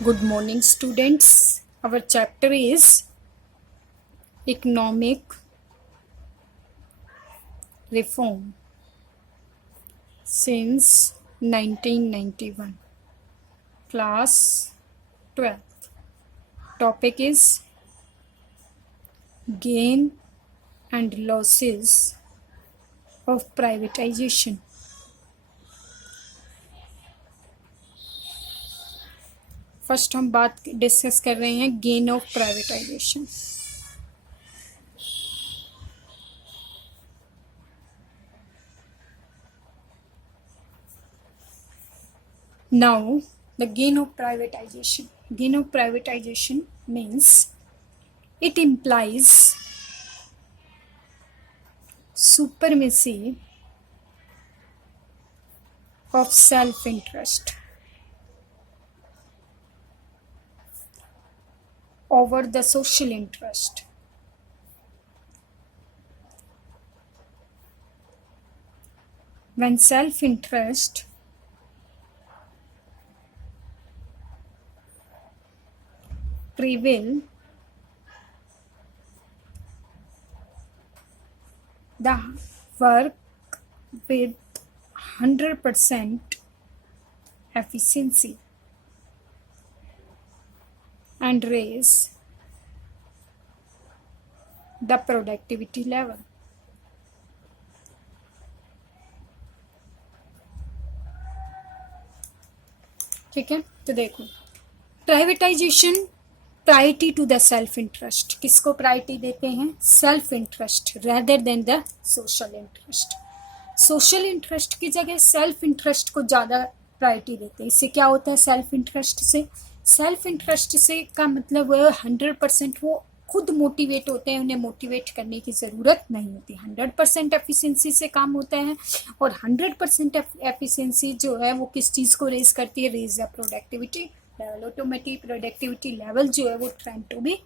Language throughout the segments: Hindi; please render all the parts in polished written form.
Good morning, students. Our chapter is Economic Reform since 1991. Class 12th. Topic is Gain and Losses of Privatization. First हम बात डिस्कस कर रहे हैं gain of privatisation. Now, the gain of privatization. Gain of privatization means it implies supremacy of self-interest over the social interest. When self-interest prevail, the work with 100% efficiency and raise the productivity level. ठीक है, तो देखो privatization priority to the self interest. किसको प्रायोरिटी देते हैं? Self interest rather than the social interest. Social interest की जगह सेल्फ इंटरेस्ट को ज़्यादा प्रायोरिटी देते हैं. इससे क्या होता है? सेल्फ इंटरेस्ट से का मतलब 100% वो खुद मोटिवेट होते हैं, उन्हें मोटिवेट करने की ज़रूरत नहीं होती. 100% एफिशिएंसी से काम होता है और 100% एफिशिएंसी जो है वो किस चीज़ को रेज करती है? Raise the productivity level. Automatic productivity level जो है वो ट्रेंड टू बी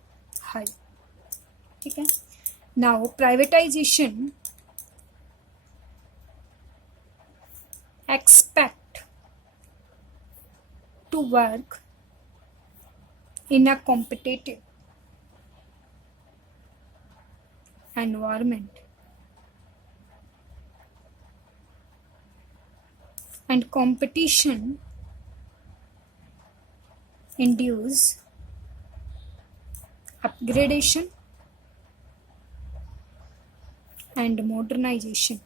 हाई. ठीक है. Now privatization expect to work in a competitive environment and competition induce upgradation and modernization.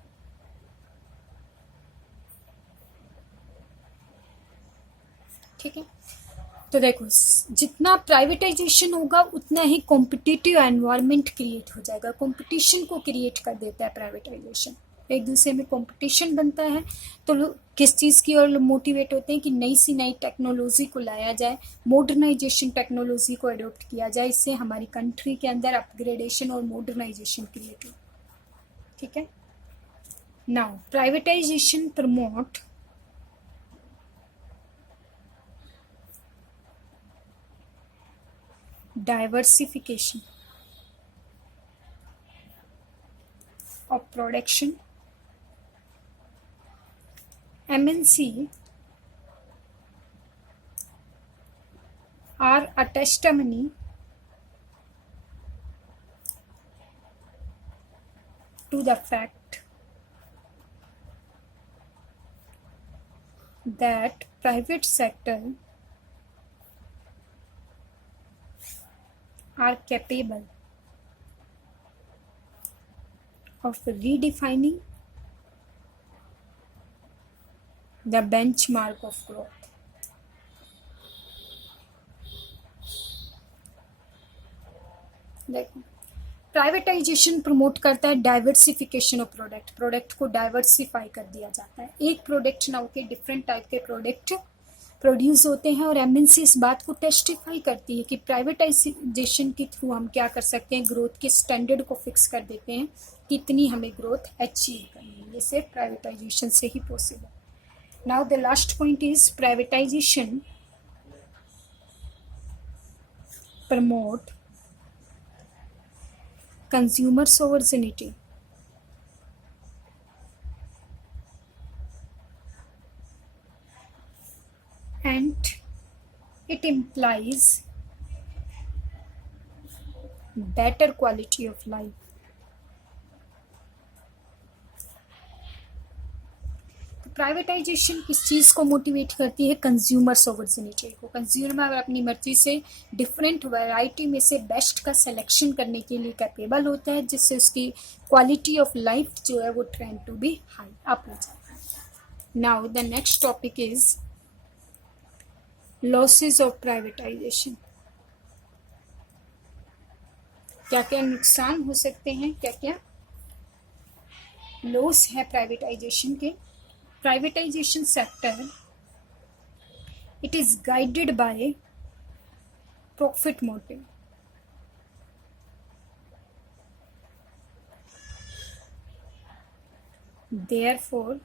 ठीक है. तो देखो जितना प्राइवेटाइजेशन होगा उतना ही कॉम्पिटिटिव एनवायरनमेंट क्रिएट हो जाएगा. कंपटीशन को क्रिएट कर देता है प्राइवेटाइजेशन. एक दूसरे में कंपटीशन बनता है तो लोग किस चीज़ की ओर मोटिवेट होते हैं कि नई सी नई टेक्नोलॉजी को लाया जाए, मॉडर्नाइजेशन टेक्नोलॉजी को अडोप्ट किया जाए. इससे हमारी कंट्री के अंदर अपग्रेडेशन और मॉडर्नाइजेशन क्रिएट हो. ठीक है. Now privatisation promote diversification of production. MNC are a testimony to the fact that private sector are capable of redefining the benchmark of growth. देखो प्राइवेटाइजेशन प्रमोट करता है डाइवर्सिफिकेशन ऑफ प्रोडक्ट को डाइवर्सिफाई कर दिया जाता है. एक प्रोडक्ट ना होकर डिफरेंट टाइप के प्रोडक्ट प्रोड्यूस होते हैं और एमएनसी इस बात को टेस्टिफाई करती है कि प्राइवेटाइजेशन के थ्रू हम क्या कर सकते हैं? ग्रोथ के स्टैंडर्ड को फिक्स कर देते हैं, कितनी हमें ग्रोथ अचीव करनी है. ये सिर्फ प्राइवेटाइजेशन से ही possible. Now the last point is privatisation promote consumer sovereignty and it implies better quality of life. Privatisation किस चीज़ को मोटिवेट करती है? कंज्यूमर सोवर्सिनिटी को। कंज्यूमर अपनी मर्जी से डिफरेंट वैरायटी में से बेस्ट का सिलेक्शन करने के लिए कैपेबल होता है, जिससे उसकी क्वालिटी ऑफ लाइफ जो है वो trend to be high up हो जाता है। Now the next topic is losses of privatization. क्या क्या नुकसान हो सकते हैं, क्या क्या लॉस है प्राइवेटाइजेशन के? Privatization sector, it is guided by profit motive. Therefore,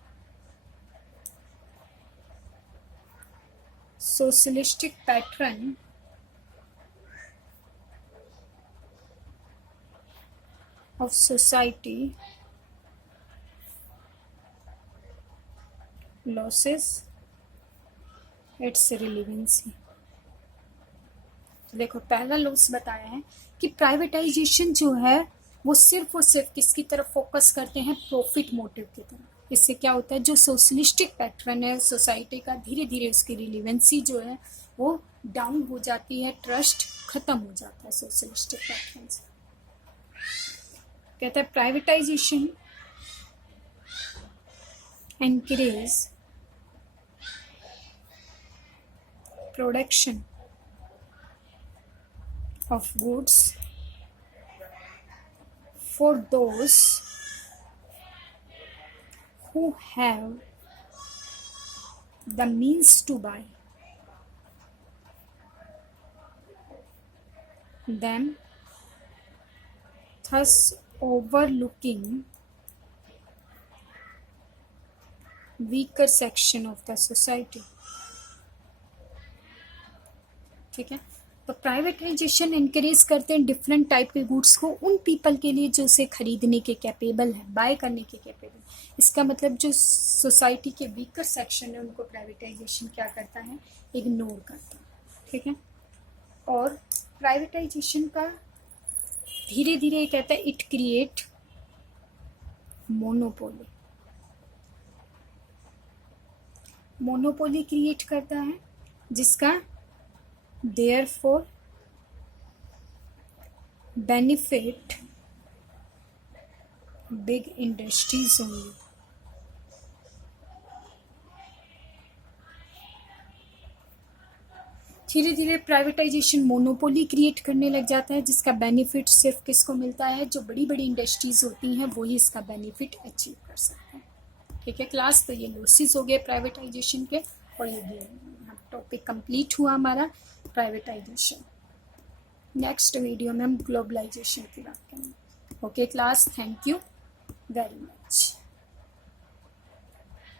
socialistic pattern of society losses its relevancy. देखो पहला लॉस बताया है कि प्राइवेटाइजेशन जो है वो सिर्फ और सिर्फ किसकी तरफ फोकस करते हैं? प्रॉफिट मोटिव की तरफ। इससे क्या होता है, जो सोशलिस्टिक पैटर्न है सोसाइटी का, धीरे धीरे उसकी रिलेवेंसी जो है वो डाउन हो जाती है, ट्रस्ट खत्म हो जाता है सोशलिस्टिक पैटर्न से। कहता है privatisation encourage production of goods for those who have the means to buy them, thus overlooking weaker section of the society. ठीक है, तो प्राइवेटाइजेशन इनकरेज करते हैं डिफरेंट टाइप के गुड्स को उन पीपल के लिए जो उसे खरीदने के कैपेबल है, बाय करने के कैपेबल। इसका मतलब जो सोसाइटी के वीकर सेक्शन है उनको प्राइवेटाइजेशन क्या करता है? इग्नोर करता है। ठीक है, और प्राइवेटाइजेशन का धीरे धीरे कहता है it create monopoly. Monopoly create करता है जिसका therefore benefit big industries only. धीरे धीरे प्राइवेटाइजेशन मोनोपोली क्रिएट करने लग जाता है जिसका बेनिफिट सिर्फ किसको मिलता है? जो बड़ी बड़ी इंडस्ट्रीज होती हैं वही इसका बेनिफिट अचीव कर सकते हैं। ठीक है क्लास, तो ये लॉसेस हो गए प्राइवेटाइजेशन के, और ये टॉपिक कंप्लीट हुआ हमारा प्राइवेटाइजेशन। नेक्स्ट वीडियो में हम ग्लोबलाइजेशन की बात करेंगे। Okay class, thank you very much.